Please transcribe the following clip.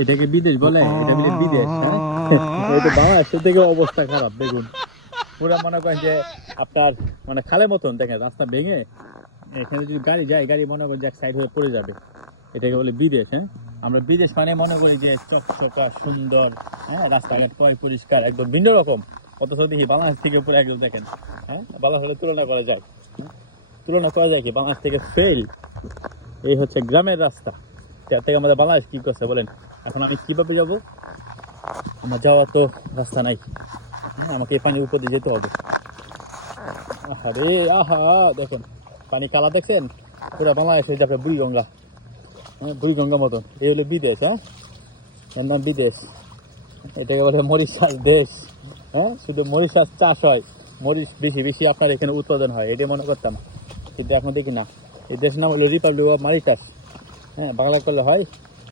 এটাকে বিদেশ বলে, এটা বলে বিদেশ। হ্যাঁ, এটা বাংলাদেশের থেকে অবস্থা খারাপ দেখুন, পুরা মনে করেন যে আপনার মানে খালের মতন দেখেন, রাস্তা ভেঙে এখানে যদি গাড়ি যায়, গাড়ি মনে করেন যে এক সাইড হয়ে পড়ে যাবে। এটাকে বলে বিদেশ। হ্যাঁ, আমরা বিদেশ মানে মনে করি যে চকচকা সুন্দর, হ্যাঁ, রাস্তাঘাট কয় পরিষ্কার একদম ভিন্ন রকম। অথচ দেখি বাংলাদেশ থেকে পুরো একদম দেখেন, হ্যাঁ, বাংলাদেশের তুলনা করা যায়, তুলনা করা যায় কি বাংলাদেশ থেকে ফেল। এই হচ্ছে গ্রামের রাস্তা, তার থেকে আমাদের বাংলাদেশ কি করছে বলেন। এখন আমি কিভাবে যাব? আমার যাওয়ার তো রাস্তা নাই, হ্যাঁ, আমাকে এই পানির উপর দিয়ে যেতে হবে। আরে আহা, দেখুন পানি কালা দেখছেন, পুরো বাংলাদেশ হয়ে যাবে বুড়িগঙ্গা, হ্যাঁ, বুড়িগঙ্গা মতন। এই হলো বিদেশ। হ্যাঁ, এর নাম বিদেশ। এটাকে বলে মরিশাস দেশ। হ্যাঁ, শুধু মরিশাস চাষ হয়, মরিচ বেশি বেশি আপনার এখানে উৎপাদন হয়, এটা মনে করতাম, কিন্তু এখন দেখি না। এই দেশের নাম হলো রিপাবলিক অফ মরিশাস। হ্যাঁ, বাংলা করলে হয়